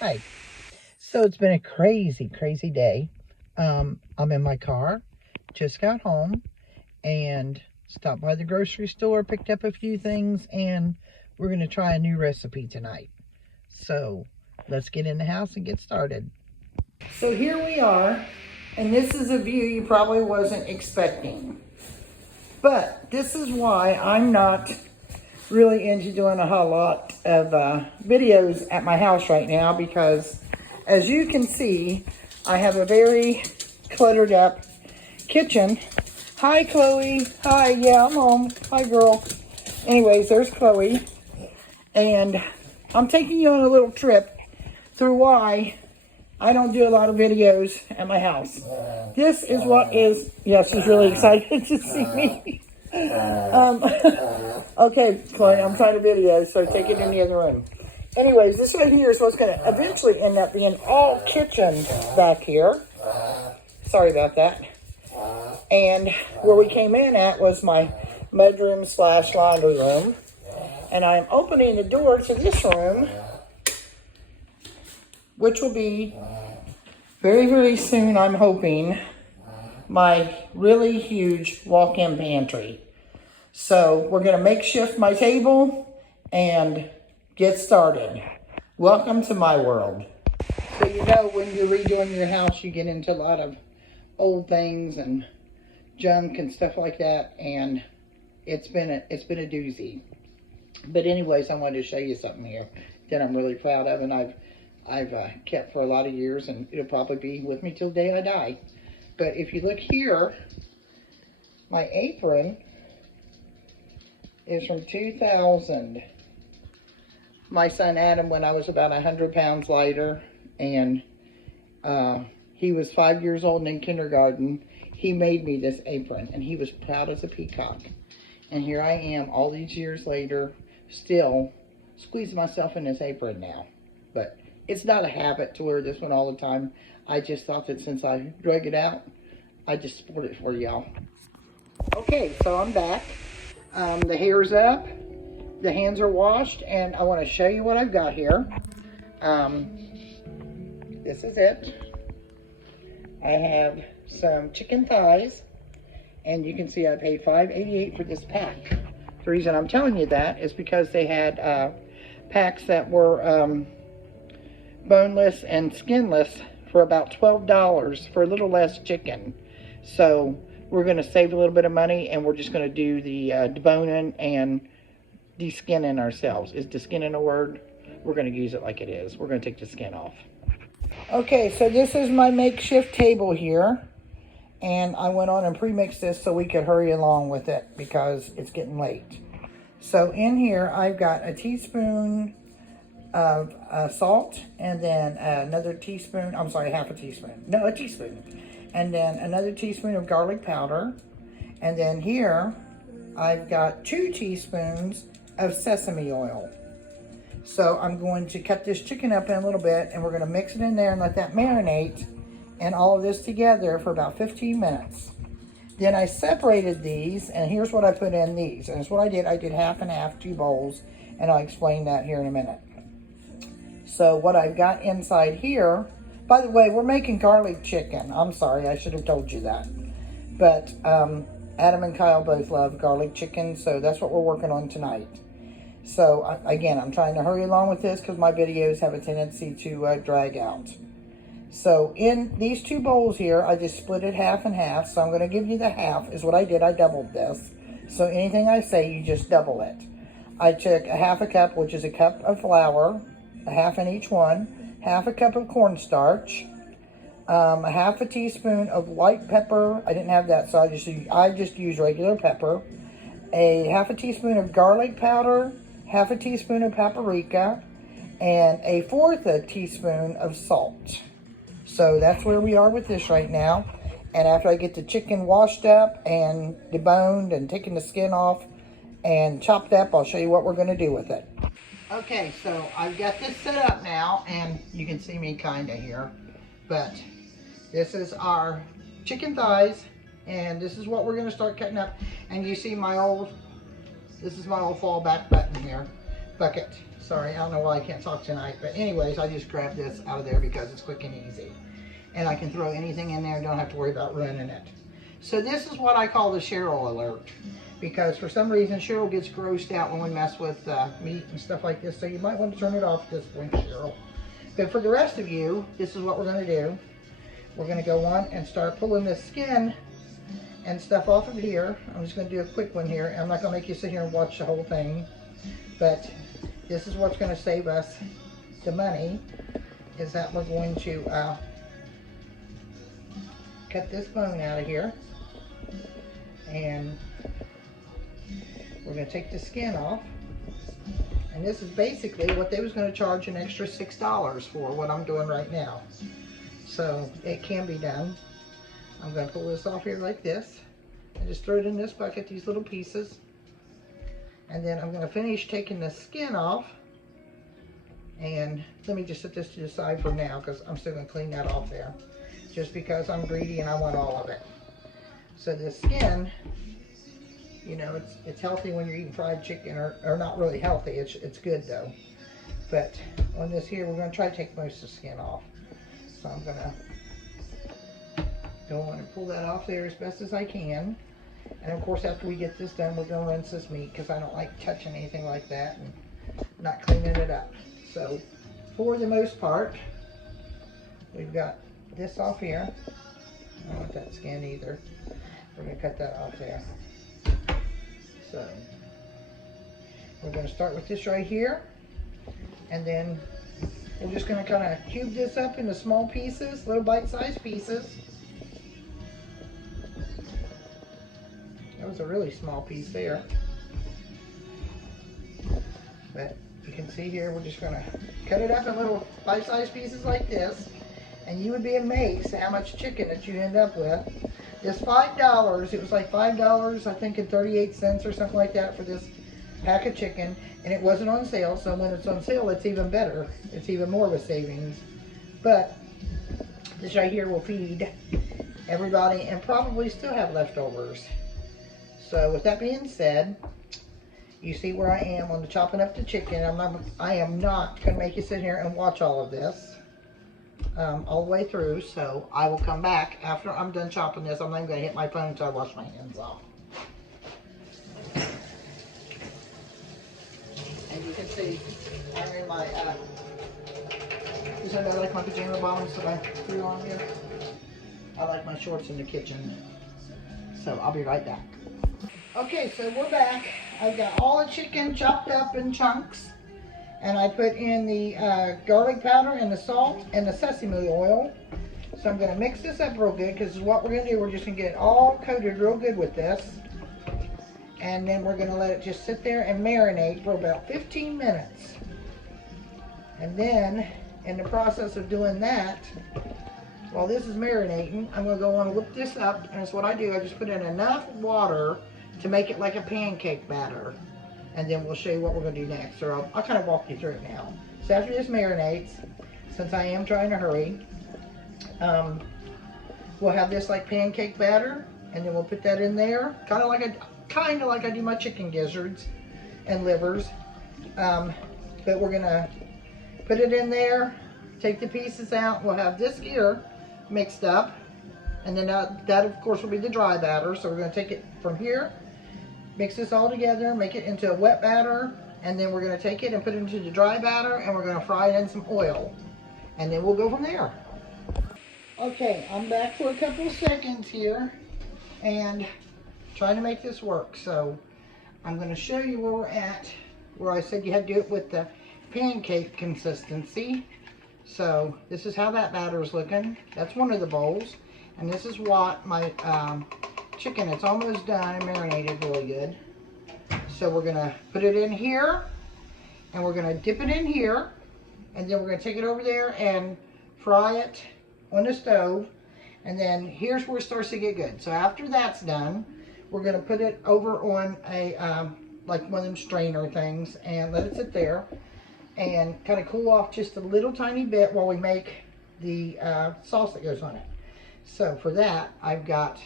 Hi. So it's been a crazy day. I'm in my car, just got home, and stopped by the grocery store, picked up a few things, and we're going to try a new recipe tonight. So let's get in the house and get started. So here we are, and this is a view you probably wasn't expecting. But this is why I'm not really into doing a whole lot of videos at my house right now, because as you can see, I have a very cluttered up kitchen. Hi, Chloe. Hi, yeah, I'm home. Hi, girl. Anyways, there's Chloe. And I'm taking you on a little trip through why I don't do a lot of videos at my house. This is what is, yeah, she's really excited to see me. Okay, Chloe, I'm trying to video, so take it in the other room. Anyways, this right here is what's going to eventually end up being all kitchen back here. Sorry about that. And where we came in at was my mudroom / laundry room. And I'm opening the door to this room, which will be very soon, I'm hoping, my really huge walk-in pantry. So we're going to makeshift my table and get started. Welcome to my world. So you know, when you're redoing your house, you get into a lot of old things and junk and stuff like that, and it's been a doozy. But anyways, I wanted to show you something here that I'm really proud of, and I've kept for a lot of years, and it'll probably be with me till the day I die. But if you look here, my apron is from 2000. My son Adam, when I was about 100 pounds lighter, and he was 5 years old and in kindergarten, he made me this apron, and he was proud as a peacock. And here I am, all these years later, still squeezing myself in this apron now. But it's not a habit to wear this one all the time. I just thought that since I drug it out, I just sport it for y'all. Okay, so I'm back. The hair's up, the hands are washed, and I want to show you what I've got here. This is it. I have some chicken thighs, and you can see I paid $5.88 for this pack. The reason I'm telling you that is because they had packs that were boneless and skinless for about $12 for a little less chicken. So we're going to save a little bit of money, and we're just going to do the deboning and de-skinning ourselves. Is de-skinning a word? We're going to use it like it is. We're going to take the skin off. Okay, so this is my makeshift table here, and I went on and pre-mixed this so we could hurry along with it because it's getting late. So in here, I've got a teaspoon of salt, and then another teaspoon, I'm sorry, half a teaspoon. No, a teaspoon. And then another teaspoon of garlic powder. And then here, I've got 2 teaspoons of sesame oil. So I'm going to cut this chicken up in a little bit, and we're going to mix it in there and let that marinate and all of this together for about 15 minutes. Then I separated these, and here's what I put in these. And it's what I did. I did half and half, 2 bowls, and I'll explain that here in a minute. So what I've got inside here, by the way, we're making garlic chicken. I'm sorry, I should have told you that. But Adam and Kyle both love garlic chicken, so that's what we're working on tonight. So again, I'm trying to hurry along with this because my videos have a tendency to drag out. So in these 2 bowls here, I just split it half and half. So I'm going to give you the half is what I did. I doubled this. So anything I say, you just double it. I took a half a cup, which is a cup of flour, a half in each one, half a cup of cornstarch, a half a teaspoon of white pepper. I didn't have that, so I just used regular pepper. A half a teaspoon of garlic powder, half a teaspoon of paprika, and a 1/4 teaspoon of salt. So that's where we are with this right now. And after I get the chicken washed up and deboned and taking the skin off and chopped up, I'll show you what we're going to do with it. Okay, so I've got this set up now, and you can see me kind of here. But this is our chicken thighs, and this is what we're going to start cutting up. And you see this is my old fallback button here. bucket. Sorry, I don't know why I can't talk tonight, but anyways, I just grabbed this out of there because it's quick and easy. And I can throw anything in there and don't have to worry about ruining it. So this is what I call the Cheryl alert, because for some reason Cheryl gets grossed out when we mess with meat and stuff like this, so you might want to turn it off at this point, Cheryl. But for the rest of you, this is what we're going to do. We're going to go on and start pulling the skin and stuff off of here. I'm just going to do a quick one here. I'm not going to make you sit here and watch the whole thing, but this is what's going to save us the money, is that we're going to cut this bone out of here, and we're going to take the skin off. And this is basically what they was going to charge an extra $6 for what I'm doing right now. So it can be done. I'm going to pull this off here like this and just throw it in this bucket, these little pieces. And then I'm going to finish taking the skin off. And let me just set this to the side for now, because I'm still going to clean that off there, just because I'm greedy and I want all of it. So the skin, you know, it's healthy when you're eating fried chicken, or not really healthy. It's good though. But on this here, we're going to try to take most of the skin off. So I'm going to go on and pull that off there as best as I can. And of course, after we get this done, we're going to rinse this meat, because I don't like touching anything like that and not cleaning it up. So for the most part, we've got this off here. I don't want that skin either. We're going to cut that off there. So we're going to start with this right here, and then we're just going to kind of cube this up into small pieces, little bite-sized pieces. That was a really small piece there. But you can see here, we're just going to cut it up in little bite-sized pieces like this, and you would be amazed at how much chicken that you end up with. This $5, it was like $5, I think, and 38 cents or something like that for this pack of chicken, and it wasn't on sale, so when it's on sale, it's even better. It's even more of a savings. But this right here will feed everybody and probably still have leftovers. So with that being said, you see where I am on the chopping up the chicken. I am not going to make you sit here and watch all of this all the way through. So I will come back after I'm done chopping this. I'm not even going to hit my phone until I wash my hands off. And you can see I'm in my, does anybody like my pajama bottoms that I threw on here? I like my shorts in the kitchen. So I'll be right back. Okay, so we're back. I've got all the chicken chopped up in chunks, and I put in the garlic powder and the salt and the sesame oil. So I'm going to mix this up real good, because what we're going to do, we're just going to get it all coated real good with this, and then we're going to let it just sit there and marinate for about 15 minutes. And then in the process of doing that, while this is marinating, I'm going to go on and whip this up, and that's what I do. I just put in enough water to make it like a pancake batter, and then we'll show you what we're going to do next. So I'll kind of walk you through it now. So after this marinates, since I am trying to hurry, we'll have this like pancake batter, and then we'll put that in there, kind of like I do my chicken gizzards and livers. But we're going to put it in there, take the pieces out. We'll have this here mixed up, and then that of course will be the dry batter. So we're going to take it from here, mix this all together, make it into a wet batter, and then we're going to take it and put it into the dry batter, and we're going to fry it in some oil, and then we'll go from there. Okay, I'm back for a couple of seconds here and trying to make this work. So I'm going to show you where we're at, where I said you had to do it with the pancake consistency. So this is how that batter is looking. That's one of the bowls, and this is what my chicken, it's almost done and marinated really good. So we're gonna put it in here, and we're gonna dip it in here, and then we're gonna take it over there and fry it on the stove. And then here's where it starts to get good. So after that's done, we're gonna put it over on a like one of them strainer things and let it sit there and kind of cool off just a little tiny bit while we make the sauce that goes on it. So for that, I've got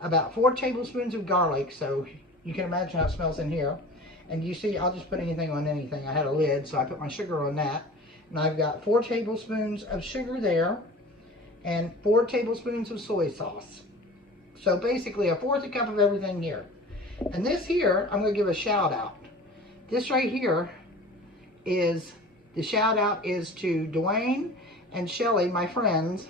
about 4 tablespoons of garlic, so you can imagine how it smells in here. And you see, I'll just put anything on anything. I had a lid, so I put my sugar on that. And I've got 4 tablespoons of sugar there and 4 tablespoons of soy sauce. So basically a 1/4 cup of everything here. And this here, I'm going to give a shout out. This right here is, the shout out is to Dwayne and Shelly, my friends,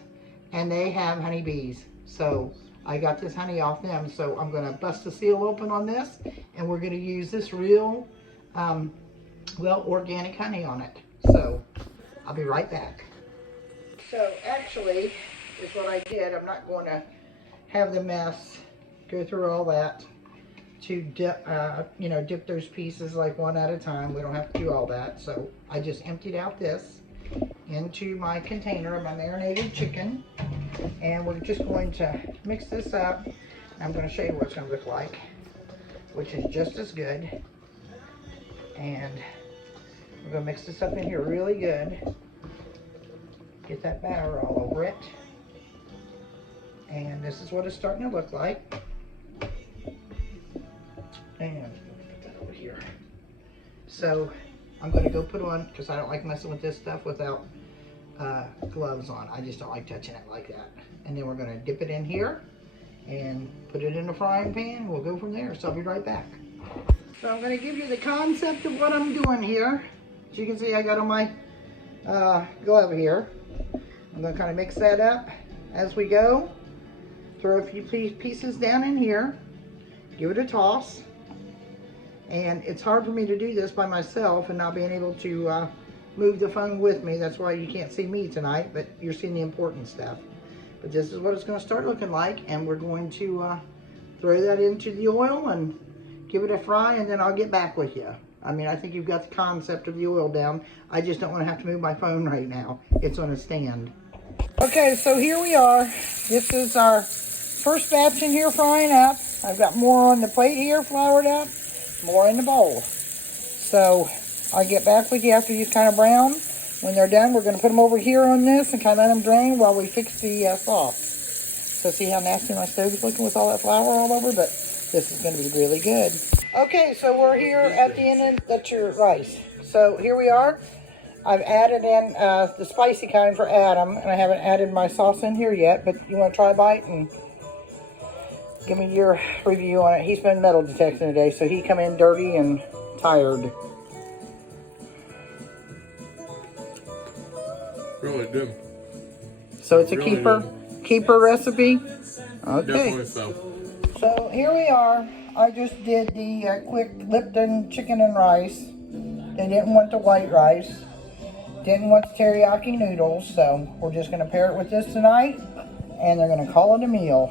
and they have honeybees. So I got this honey off them, so I'm going to bust the seal open on this, and we're going to use this real, well, organic honey on it. So I'll be right back. So actually, is what I did. I'm not going to have the mess, go through all that to dip, dip those pieces like one at a time. We don't have to do all that. So I just emptied out this into my container of my marinated chicken, and we're just going to mix this up. I'm going to show you what it's going to look like, which is just as good. And we're going to mix this up in here really good. Get that batter all over it. And this is what it's starting to look like. And put that over here. So I'm going to go put on, because I don't like messing with this stuff without gloves on. I just don't like touching it like that. And then we're going to dip it in here and put it in the frying pan. We'll go from there. So I'll be right back. So I'm going to give you the concept of what I'm doing here. As you can see, I got on my glove here. I'm going to kind of mix that up as we go. Throw a few pieces down in here. Give it a toss. And it's hard for me to do this by myself and not being able to move the phone with me. That's why you can't see me tonight, but you're seeing the important stuff. But this is what it's going to start looking like, and we're going to throw that into the oil and give it a fry, and then I'll get back with you. I mean, I think you've got the concept of the oil down. I just don't want to have to move my phone right now. It's on a stand. Okay, so here we are. This is our first batch in here frying up. I've got more on the plate here, floured up, more in the bowl. So I'll get back with you after these kind of brown. When they're done, we're going to put them over here on this and kind of let them drain while we fix the sauce. So see how nasty my stove's looking with all that flour all over? But this is going to be really good. Okay, so we're here at the end. That's your rice. So here we are. I've added in the spicy kind for Adam, and I haven't added my sauce in here yet. But you want to try a bite and give me your review on it. He's been metal detecting today, so he come in dirty and tired. Really good. So it's a Really keeper recipe? Okay. Definitely so. So here we are. I just did the quick Lipton chicken and rice. They didn't want the white rice. Didn't want the teriyaki noodles, so we're just going to pair it with this tonight, and they're going to call it a meal.